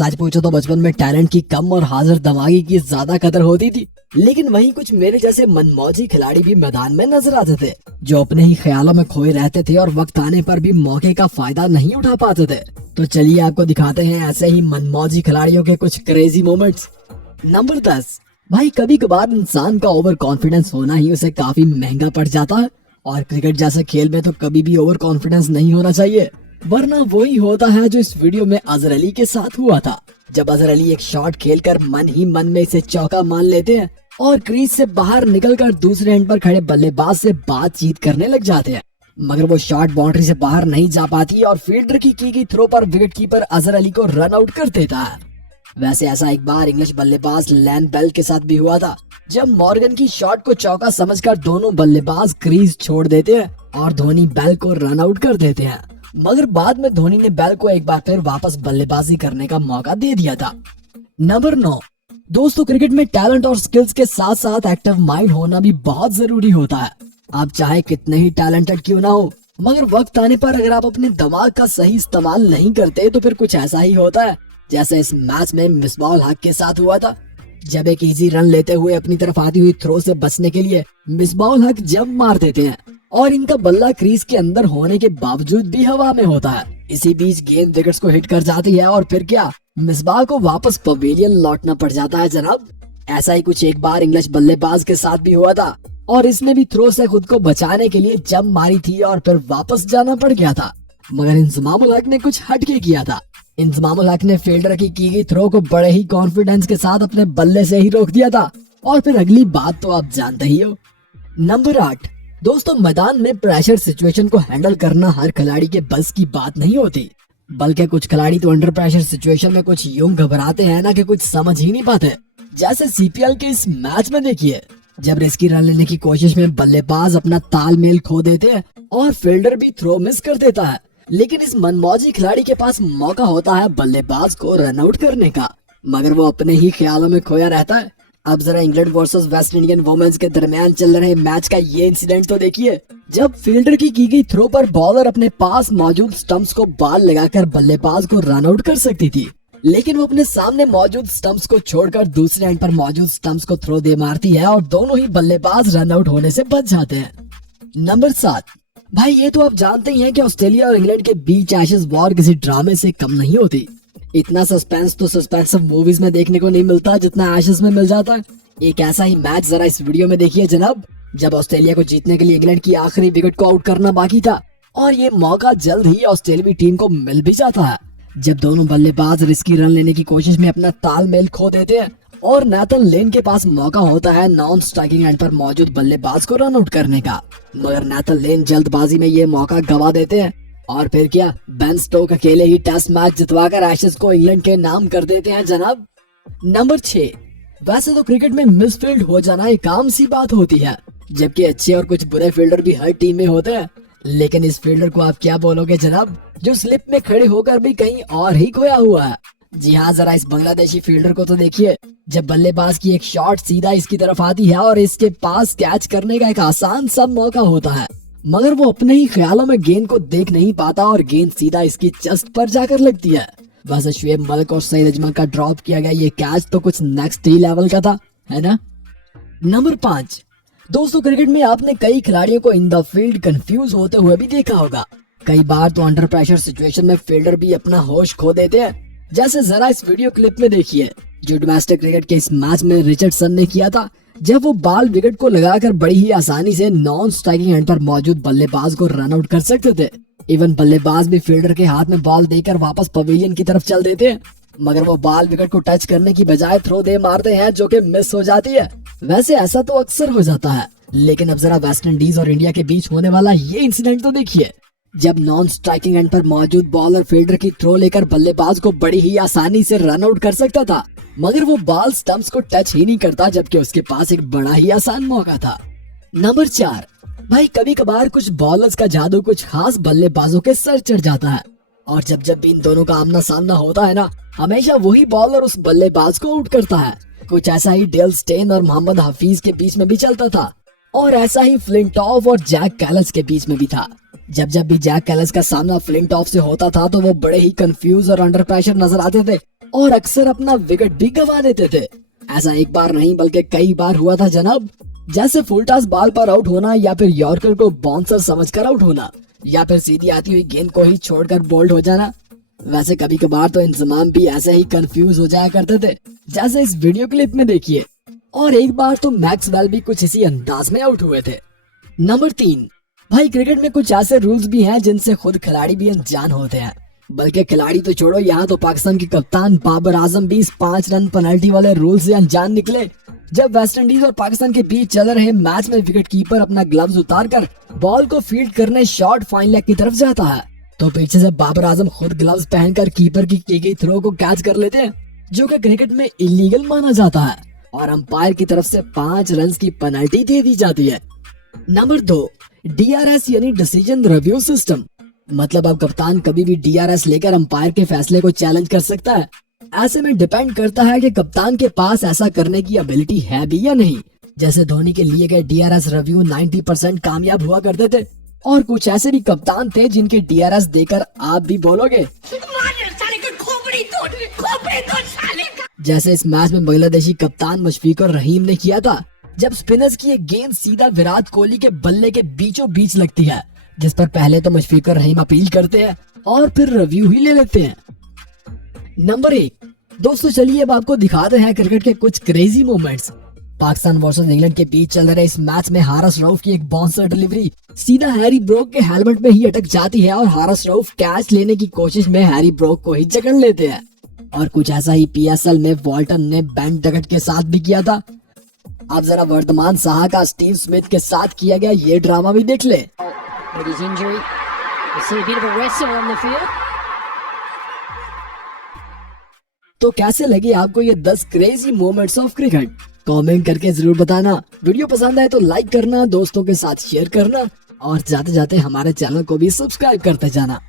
सच पूछो तो बचपन में टैलेंट की कम और हाजिर दिमागी की ज्यादा कदर होती थी, लेकिन वहीं कुछ मेरे जैसे मनमौजी खिलाड़ी भी मैदान में नजर आते थे, जो अपने ही ख्यालों में खोए रहते थे और वक्त आने पर भी मौके का फायदा नहीं उठा पाते थे। तो चलिए आपको दिखाते हैं ऐसे ही मनमौजी खिलाड़ियों के कुछ क्रेजी मोमेंट्स। नंबर 10। भाई कभी कभार इंसान का ओवर कॉन्फिडेंस होना ही उसे काफी महंगा पड़ जाता है, और क्रिकेट जैसे खेल में तो कभी भी ओवर कॉन्फिडेंस नहीं होना चाहिए, वरना वही होता है जो इस वीडियो में अजहर अली के साथ हुआ था। जब अजहर अली एक शॉट खेलकर मन ही मन में इसे चौका मान लेते हैं और क्रीज से बाहर निकलकर दूसरे एंड पर खड़े बल्लेबाज से बातचीत करने लग जाते हैं, मगर वो शॉट बाउंड्री से बाहर नहीं जा पाती और फील्डर की गई थ्रो पर विकेट कीपर अजहर अली को रन आउट कर देता है। वैसे ऐसा एक बार इंग्लिश बल्लेबाज लैन बेल के साथ भी हुआ था, जब मॉर्गन की शॉट को चौका समझकर दोनों बल्लेबाज क्रीज छोड़ देते हैं और धोनी बेल को रन आउट कर देते हैं, मगर बाद में धोनी ने बेल को एक बार फिर वापस बल्लेबाजी करने का मौका दे दिया था। नंबर 9। दोस्तों क्रिकेट में टैलेंट और स्किल्स के साथ साथ एक्टिव माइंड होना भी बहुत जरूरी होता है। आप चाहे कितने ही टैलेंटेड क्यों ना हो, मगर वक्त आने पर अगर आप अपने दिमाग का सही इस्तेमाल नहीं करते तो फिर कुछ ऐसा ही होता है जैसे इस मैच में मिसबाह हक के साथ हुआ था। जब एक इजी रन लेते हुए अपनी तरफ आती हुई थ्रो से बचने के लिए मिसबाह हक जंप मार देते हैं और इनका बल्ला क्रीज के अंदर होने के बावजूद भी हवा में होता है। इसी बीच गेंद विकेट्स को हिट कर जाती है और फिर क्या, मिसबाह को वापस पवेलियन लौटना पड़ जाता है जनाब। ऐसा ही कुछ एक बार इंग्लिश बल्लेबाज के साथ भी हुआ था और इसने भी थ्रो से खुद को बचाने के लिए जंप मारी थी और फिर वापस जाना पड़ गया था, मगर इंजमामुल हक ने कुछ हटके किया था। इंजमामुल हक ने फील्डर की गई थ्रो को बड़े ही कॉन्फिडेंस के साथ अपने बल्ले से ही रोक दिया था और फिर अगली बात तो आप जानते ही हो। नंबर 8। दोस्तों मैदान में प्रेशर सिचुएशन को हैंडल करना हर खिलाड़ी के बस की बात नहीं होती, बल्कि कुछ खिलाड़ी तो अंडर प्रेशर सिचुएशन में कुछ यूं घबराते हैं ना कि कुछ समझ ही नहीं पाते। जैसे सीपीएल के इस मैच में देखिए, जब रिस्की रन लेने की कोशिश में बल्लेबाज अपना तालमेल खो देते हैं और फील्डर भी थ्रो मिस कर देता है, लेकिन इस मनमौजी खिलाड़ी के पास मौका होता है बल्लेबाज को रन आउट करने का, मगर वो अपने ही ख्यालों में खोया रहता है। अब जरा England versus West Indian women's के दरमियान चल रहे मैच का ये इंसिडेंट तो देखिए, जब फील्डर की गई थ्रो पर बॉलर अपने पास मौजूद स्टंप्स को बाल लगाकर बल्लेबाज को रन आउट कर सकती थी, लेकिन वो अपने सामने मौजूद स्टंप्स को छोड़कर दूसरे एंड पर मौजूद स्टंप्स को थ्रो दे मारती है और दोनों ही बल्लेबाज रन आउट होने से बच जाते हैं। नंबर 7। भाई ये तो आप जानते ही हैं कि ऑस्ट्रेलिया और इंग्लैंड के बीच एशेज वॉर किसी ड्रामे से कम नहीं होती। इतना सस्पेंस तो सस्पेंसिव मूवीज में देखने को नहीं मिलता जितना एशेज में मिल जाता है। एक ऐसा ही मैच जरा इस वीडियो में देखिए जनाब, जब ऑस्ट्रेलिया को जीतने के लिए इंग्लैंड की आखिरी विकेट को आउट करना बाकी था और ये मौका जल्द ही ऑस्ट्रेलियाई टीम को मिल भी जाता है, जब दोनों बल्लेबाज रिस्की रन लेने की कोशिश में अपना तालमेल खो देते हैं और नेथन लेन के पास मौका होता है नॉन स्ट्राइकिंग एंड पर मौजूद बल्लेबाज को रन आउट करने का, मगर नेथन लेन जल्दबाजी में ये मौका गवा देते हैं और फिर क्या, बेन स्टोक अकेले ही टेस्ट मैच जितवाकर एशेज को इंग्लैंड के नाम कर देते हैं जनाब। नंबर 6। वैसे तो क्रिकेट में मिसफील्ड हो जाना एक आम सी बात होती है, जबकि अच्छे और कुछ बुरे फील्डर भी हर टीम में होते हैं, लेकिन इस फील्डर को आप क्या बोलोगे जनाब, जो स्लिप में खड़े होकर भी कहीं और ही खोया हुआ है। जी हाँ, जरा इस बांग्लादेशी फील्डर को तो देखिए, जब बल्लेबाज की एक शॉट सीधा इसकी तरफ आती है और इसके पास कैच करने का एक आसान सा मौका होता है, मगर वो अपने ही ख्यालों में गेंद को देख नहीं पाता और गेंद सीधा इसकी चेस्ट पर जाकर लगती है। वैसे शुएब मलिक और सईद अजमल का ड्रॉप किया गया ये कैच तो कुछ नेक्स्ट ही लेवल का था, है ना। नंबर 5। दोस्तों क्रिकेट में आपने कई खिलाड़ियों को इन द फील्ड कंफ्यूज होते हुए भी देखा होगा। कई बार तो अंडर प्रेशर सिचुएशन में फील्डर भी अपना होश खो देते हैं, जैसे जरा इस वीडियो क्लिप में देखिए, जो डोमेस्टिक क्रिकेट के इस मैच में रिचर्डसन ने किया था, जब वो बॉल विकेट को लगाकर बड़ी ही आसानी से नॉन स्ट्राइकिंग एंड पर मौजूद बल्लेबाज को रन आउट कर सकते थे। इवन बल्लेबाज भी फील्डर के हाथ में बॉल देकर वापस पवेलियन की तरफ चल देते हैं, मगर वो बॉल विकेट को टच करने की बजाय थ्रो दे मारते हैं जो कि मिस हो जाती है। वैसे ऐसा तो अक्सर हो जाता है, लेकिन अब जरा वेस्ट इंडीज और इंडिया के बीच होने वाला ये इंसिडेंट तो देखिए, जब नॉन स्ट्राइकिंग एंड पर मौजूद बॉलर फील्डर की थ्रो लेकर बल्लेबाज को बड़ी ही आसानी से रन आउट कर सकता था, मगर वो बॉल स्टंप्स को टच ही नहीं करता, जबकि उसके पास एक बड़ा ही आसान मौका था। नंबर 4। भाई कभी कभार कुछ बॉलर्स का जादू कुछ खास बल्लेबाजों के सर चढ़ जाता है, और जब जब भी इन दोनों का आमना सामना होता है ना, हमेशा वही बॉलर उस बल्लेबाज को आउट करता है। कुछ ऐसा ही डेल स्टेन और मोहम्मद हफीज के बीच में भी चलता था, और ऐसा ही फ्लिंटॉफ और जैक कैलस के बीच में भी था। जब जब भी जैक कैलस का सामना फ्लिंटॉफ से होता था तो वो बड़े ही कंफ्यूज और अंडर प्रेशर नजर आते थे, और अक्सर अपना विकेट भी गंवा देते थे। ऐसा एक बार नहीं बल्कि कई बार हुआ था जनाब। जैसे फुल टॉस बॉल पर आउट होना, या फिर यॉर्कर को बाउंसर समझकर आउट होना, या फिर सीधी आती हुई गेंद को ही छोड़कर बोल्ड हो जाना। वैसे कभी कभार तो इंतजाम भी ऐसे ही कंफ्यूज हो जाया करते थे, जैसे इस वीडियो क्लिप में देखिए। और एक बार तो मैक्सवेल भी कुछ इसी अंदाज में आउट हुए थे। नंबर 3, भाई क्रिकेट में कुछ ऐसे रूल्स भी हैं जिनसे खुद खिलाड़ी भी अनजान होते हैं। बल्कि खिलाड़ी तो छोड़ो, यहाँ तो पाकिस्तान के कप्तान बाबर आजम भी इस 5 रन पेनल्टी वाले रूल से अनजान निकले। जब वेस्टइंडीज और पाकिस्तान के बीच चल रहे मैच में विकेट कीपर अपना ग्लव्स उतारकर बॉल को फील्ड करने शॉर्ट फाइन लेग की तरफ जाता है, तो पीछे से बाबर आजम खुद ग्लव्स पहनकर कीपर की गई थ्रो को कैच कर लेते हैं, जो कि क्रिकेट में इलीगल माना जाता है और अंपायर की तरफ से 5 रन की पेनल्टी दे दी जाती है। नंबर 2, DRS यानी डिसीजन रिव्यू सिस्टम। मतलब अब कप्तान कभी भी DRS लेकर अंपायर के फैसले को चैलेंज कर सकता है। ऐसे में डिपेंड करता है कि कप्तान के पास ऐसा करने की एबिलिटी है भी या नहीं। जैसे धोनी के लिए गए DRS रिव्यू 90% कामयाब हुआ करते थे, और कुछ ऐसे भी कप्तान थे जिनके DRS देकर आप भी बोलोगे जैसे इस मैच में बांग्लादेशी कप्तान मुशफिकुर रहीम ने किया था, जब स्पिनर्स की एक गेंद सीधा विराट कोहली के बल्ले के बीचों बीच लगती है, जिस पर पहले तो मुशफिकुर रहीम अपील करते हैं और फिर रिव्यू ही ले लेते हैं। नंबर 1, दोस्तों चलिए अब आपको दिखाते हैं क्रिकेट के कुछ crazy moments. Pakistan versus England के बीच चल रहे इस मैच में हारिस रऊफ की एक बाउंसर डिलीवरी सीधा हैरी ब्रोक के हेलमेट में ही अटक जाती है और हारिस रऊफ कैच लेने की कोशिश में हैरी ब्रोक को ही जकड़ लेते हैं। और कुछ ऐसा ही PSL में वॉल्टन ने बेन डकट के साथ भी किया था। आप जरा वर्तमान साहा का स्टीव स्मिथ के साथ किया गया ये ड्रामा भी देख ले। तो कैसे लगे आपको ये 10 crazy moments of cricket? Comment करके जरूर बताना। वीडियो पसंद आए तो लाइक करना, दोस्तों के साथ शेयर करना और जाते जाते हमारे चैनल को भी सब्सक्राइब करते जाना।